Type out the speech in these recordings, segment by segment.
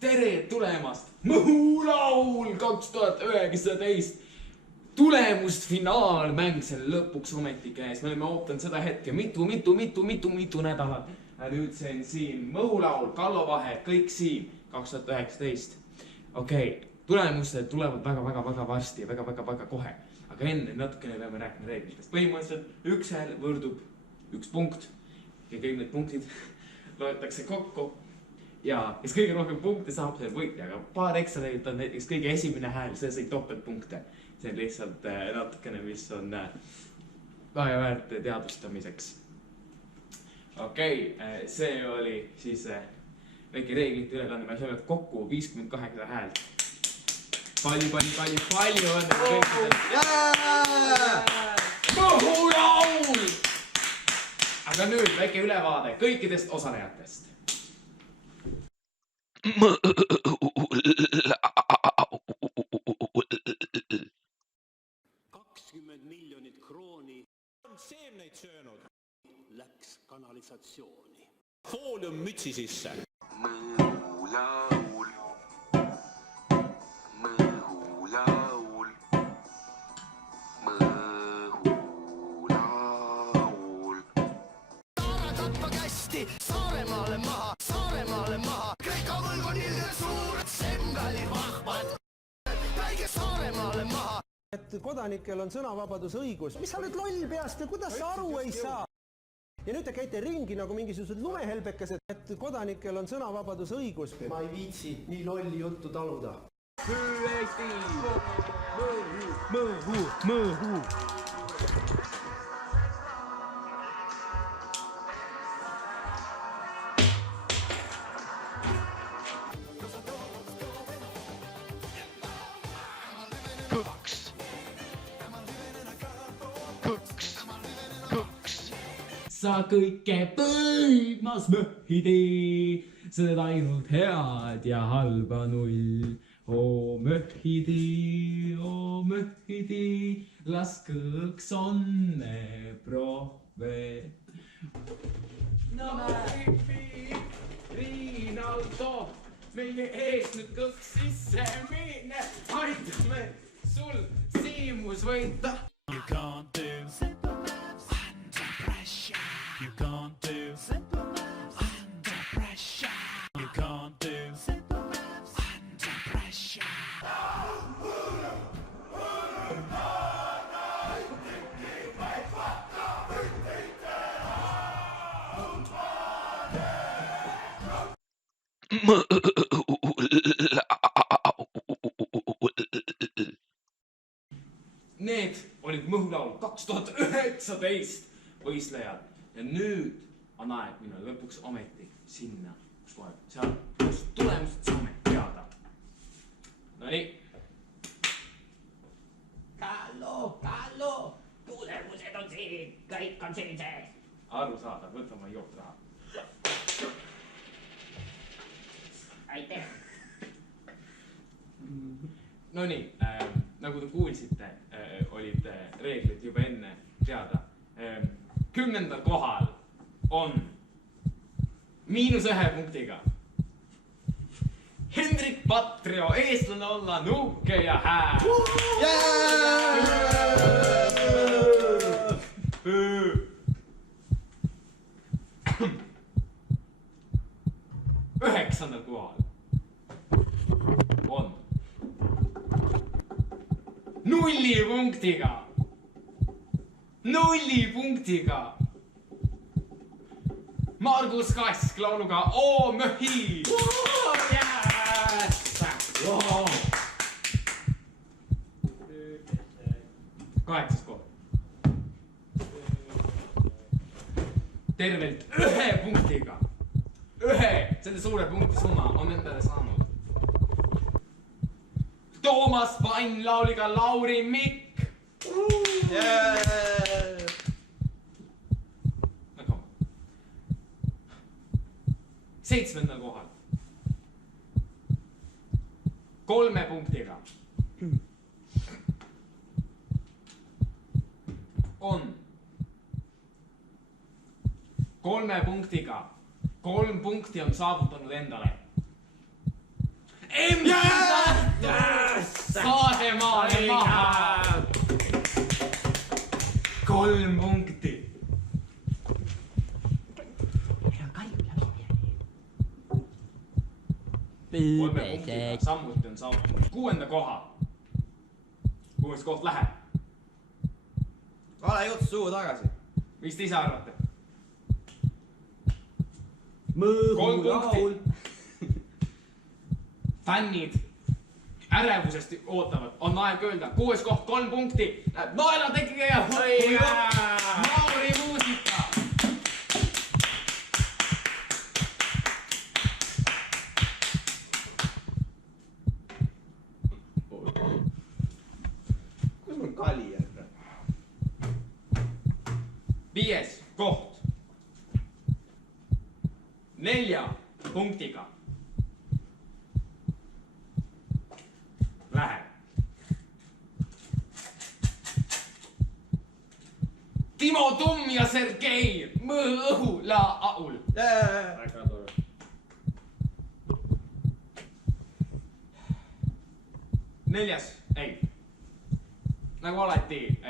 Tere tulemast! Mõhulaul 2019! Tulemust finaalmäng selle lõpuks ometi käes. Me oleme ootanud seda hetke mitu nädalat. Nüüd see on siin. Mõhulaul, Kallo Vahe, kõik siin 2019. Okei, tulemused tulevad väga varsti ja väga kohe. Aga enne natukene peame rääkima reeglitest. Põhimõtteliselt üks hääl võrdub üks punkt ja kõik need punktid loetakse kokku. Ja kes kõige rohkem punkte saab, see võitja, aga paar ekstra reeglit on näiteks kõige esimene hääl, see sai topeltpunkte. See on lihtsalt natukene, mis on väga väärt teadvustamiseks. Okei, see oli siis väike reeglite ülekanne, me saime kokku 58 häält. Palju õnne kõikidele. Mõhulaul! Aga nüüd väike ülevaade kõikidest osalejatest. 20 miljonit krooni on seemneid söönud. Läks kanalisatsiooni. Foolium mütsi sisse. Mõhulaul. Mõhulaul. Mõhulaul. Saare tappa kästi, Saaremaale maha, Kreeka võlg on ilge suured, semgalid vahvad, päige Saaremaale maha. Et kodanikel on sõnavabadusõigus. Mis sa nüüd loll peast ja kuidas sa aru ei saa? Ja nüüd te käite ringi nagu mingisugused lumehelbekesed, et kodanikel on sõnavabadusõigus. Ma ei viitsi nii lolli juttu taluda. Mõhu. Sa kõike põimas möhhidi, sa teed ainult head ja halba null. Oo möhhidi, las kõõks onne proove. No Riinaldo, meie ees nüüd kõõks sisse mine, aitame sul Siimus võita. You can't do simple maths under pressure. You can't do simple maths under pressure. You can't do simple maths under pressure. Need olid Mõhulaul 2019 võistlejad ja nüüd on aeg minna lõpuks ometi sinna, kus kohe seal tulemused saame teada. Nonii. Kallo, tulemused on siin, kõik on siin sees. Aru saada, võta oma joot raha. Aitäh. Nonii, nagu te kuulsite, olid reeglid juba enne teada. 10. kohal on -1 punktiga Hendrik Patrio, eestlane olla, nuhke ja hää. 9. kohal on 0 punktiga Margus Kask lauluga Oo möhi. Yes! Wow. 8. koht. Tervelt 1 punktiga. Selle suure punkti summa on endale saanud Toomas Pann lauliga Lauri Mikk. Aga 7. kohal 3 punktiga on 3 punktiga. 3 punkti on saavutanud endale. Saaremaale maha. 3 punkti. Kolme punktiga samuti on saavutanud 6. koha. 6. koht läheb. Kale jutt suhu tagasi. Mis te ise arvate? 3 Mõõhulaul. punkti. Fännid ärevusest ootavad. On aeg öelda. 6. koht, 3 punkti. Läheb naelatekige ja Mauri muusika. Kus mul kali on? 5. koht. 4 punktiga. Läheb. Timo Tumm ja Sergei Mõõhulaul. Väga tore. Neljas, ei. Nagu alati,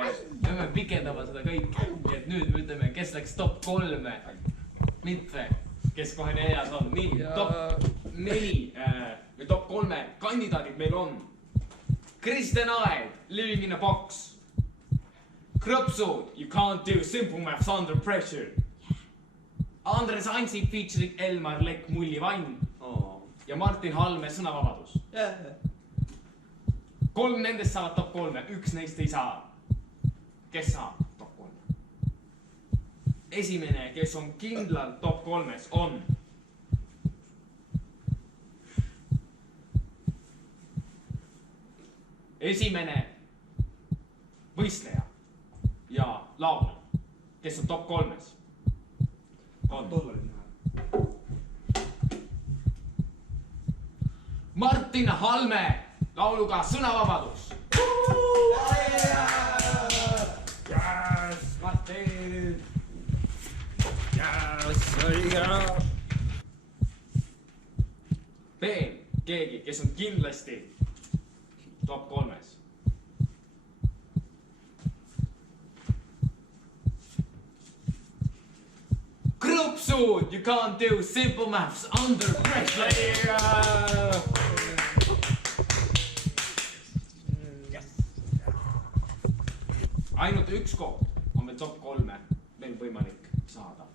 me pikendame seda kõike. Nii et nüüd me ütleme, kes läks top 3. Mitte, kes kohe 4. on. Nii, top 4 või top 3 kandidaadid meil on. Kristjan Aed, Living in a Box. Krõpsud, You Can't Do Simple Maths Under Pressure. Andres Ansip featuring Elmar Lekk, Mullivann. Ja Martin Halme, Sõnavabadus. 3 nendest saavad top 3, 1 neist ei saa. Kes saab top 3? Esimene, kes on kindlalt top 3-s, on esimene võistleja ja laulja, kes on top 3-s, on Martin Halme lauluga Sõnavabadus. Martin. veel keegi, kes on kindlasti top 3-s. Krõpsud, You Can't Do Simple Maths Under Pressure. Ainult 1 koht on veel top 3 meil võimalik saada.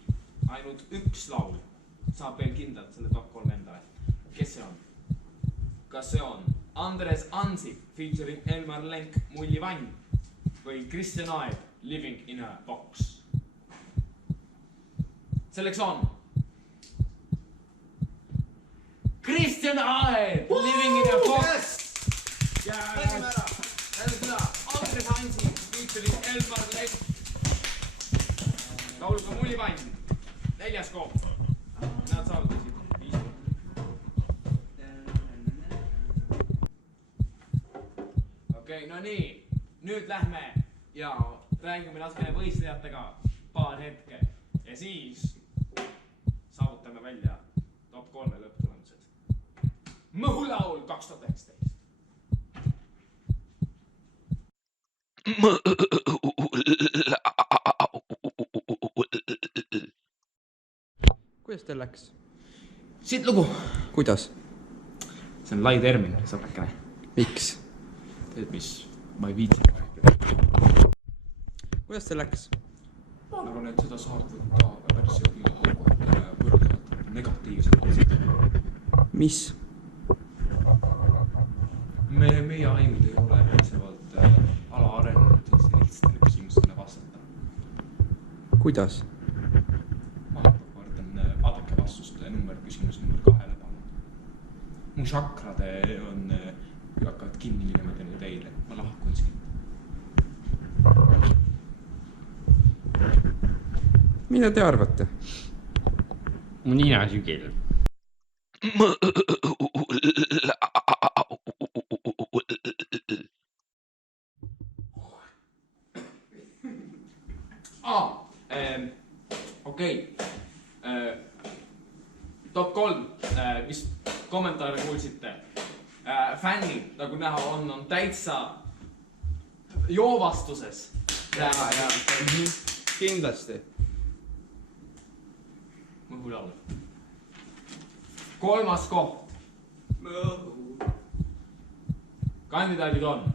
Ainult 1 laul saab veel kindlalt selle top 3 endale. Kes see on? Kas see on Andres Ansip featuring Elmar Lekk, Mullivann või Kristjan Aed, Living in a Box? Selleks on Kristjan Aed, Living in a Box. Mängime ära. Andres Ansip featuring Elmar Lekk, lauluga Mullivann. 4. koht. Nad saavutasid 5 kohta. Okei, no nii. Nüüd lähme ja räägime natukene võistlejatega paar hetke. Ja siis saavutame välja top 3 lõpptulemused. Mõhulaul 2019. Kuidas teil läks? Siit lugu. Kuidas? See on lai termin, sõbrakene. Miks? Teed mis, ma ei viitsi rääkida. Kuidas teil läks? Ma arvan, et seda saab võtta versiooni võrdavalt negatiivselt. Mis? Meie ajud ei ole piisavalt alaarenenud sellistele küsimustele vastata. Kuidas? Ma vaadake vastust küsimus number 2 palun. Mu šakrade hakkavad kinni minema tänu teile. Ma lahkun siin. Mida te arvate? Mu nina sügel. Okei. fännid , nagu näha on täitsa joovastuses . kindlasti . Mõhulaul . 3. koht . kandidaadid on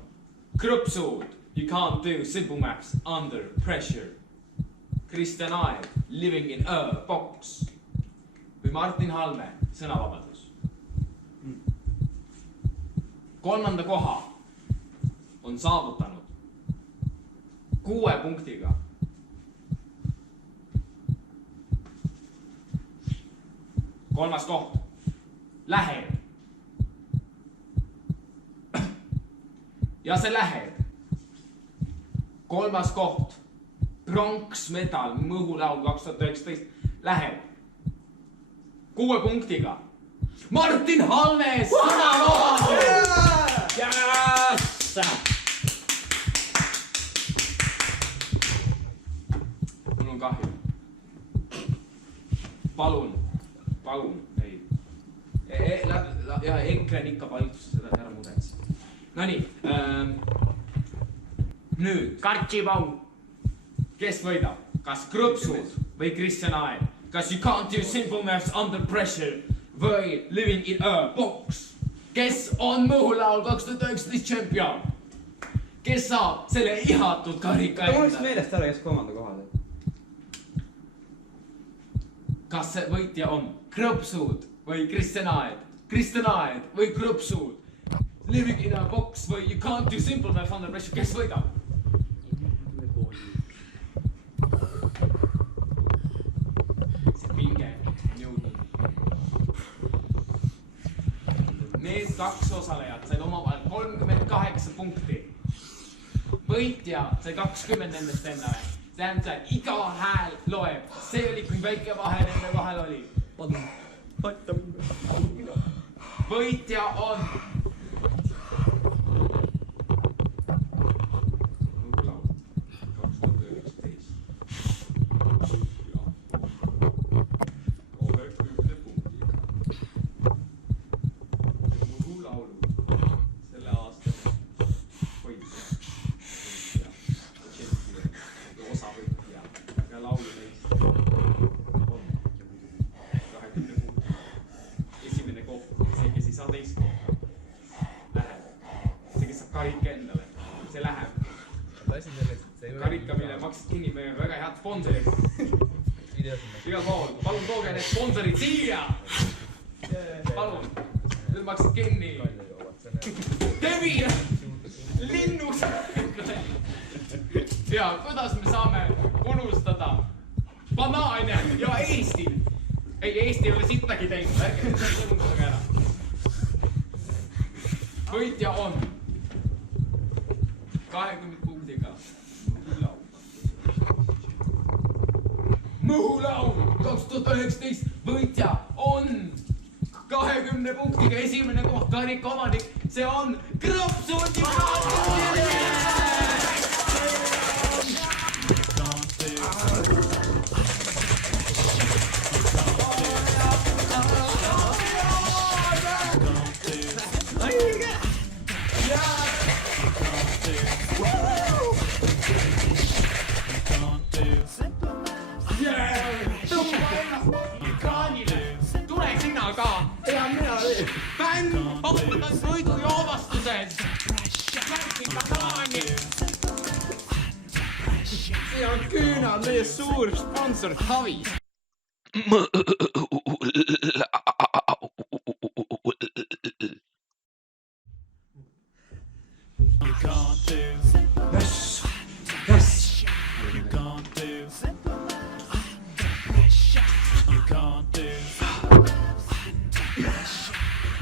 Krõpsud , You can't do simple maths under pressure . Kristjan Aeg , Living in a box . või Martin Halme , Sõnavabadus . 3. koha on saavutanud 6 punktiga . kolmas koht , Läheb . ja see läheb . 3. koht , Bronx Metal , Mõhulaul 2019 läheb 6 punktiga . Martin Halmes , Sõnavabadus . mul on kahju . palun , ei . ja EKRE on ikka valitsuses , seda ära muretse . Nonii , nüüd Kartšipau , kes võidab , kas Krõpsud või Kristjan Aeg , kas You can't do simple maths under pressure või Living in a box , kes on Mõhulaul 2019 tšempion , kes saab selle ihatud karika mul läks enda , meelest ära , kes 3. kohal . kas see võitja on Krõpsud või Kristjan Aeg või Krõpsud , Living in a box või You can't do simple maths under pressure , kes võidab ? see pinge on jõudnud . Need 2 osalejat said omavahel 38 punkti . võitja sai 20 nendest endale . tähendab see , et iga hääl loeb , see oli , kui väike vahe nende vahel oli . võitja on . selle aasta osa võitja ja laulu neist on 20 punkti . esimene koht , see , kes ei saa teist kohta , läheb . see , kes saab karika endale , see läheb . karika , mille maksid kinni meie väga head sponsorid . igal pool , palun tooge need sponsorid siia . palun , nüüd maksid kinni . Devi , linnus . ja kuidas me saame unustada banaane ja Eesti ? ei , Eesti ei ole sittagi teinud , ärge nüüd unustage ära . võitja on 20 punktiga Mõhulaul 2019 võitja on 20 punktiga esimene koht , karika omanik , see on Krõpsud . tule sina ka . fänn pakkunud võidujoovastuses . see on Küünal , meie suur sponsor Tavi .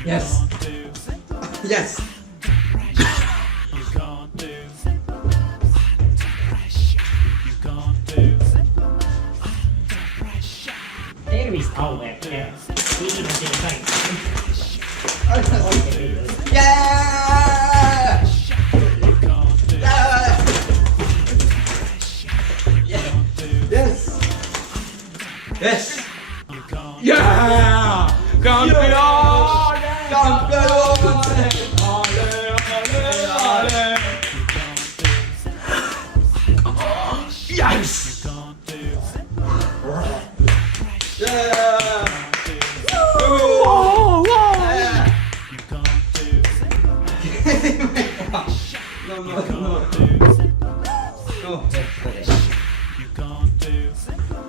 Yes. Yes. tervist , auväärt Leo . viimase päev . Yeah! Yes. Yes. Yeah! Kampion! Kampion! No, no, no. No, You can't do simple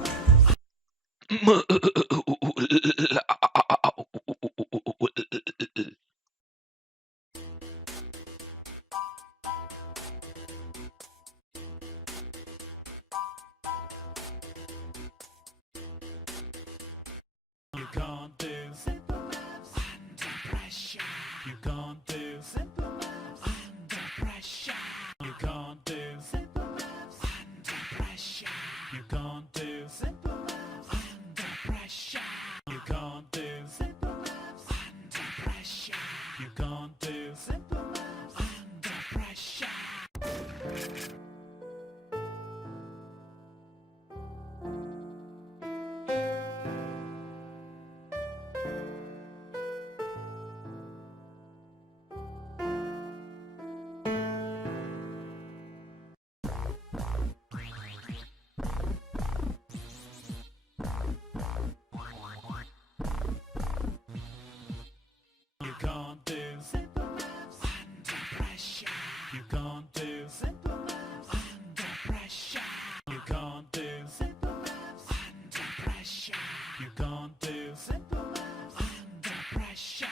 You can't do simple maths under pressure. You can't do simple maths under pressure. You can't do simple maths under pressure. You can't do simple maths under pressure. You can't do simple maths under pressure. You can't do simple maths under pressure. You can't do simple maths under pressure. You can't do simple maths under pressure. You can't do simple maths under pressure. You can't do simple maths under pressure.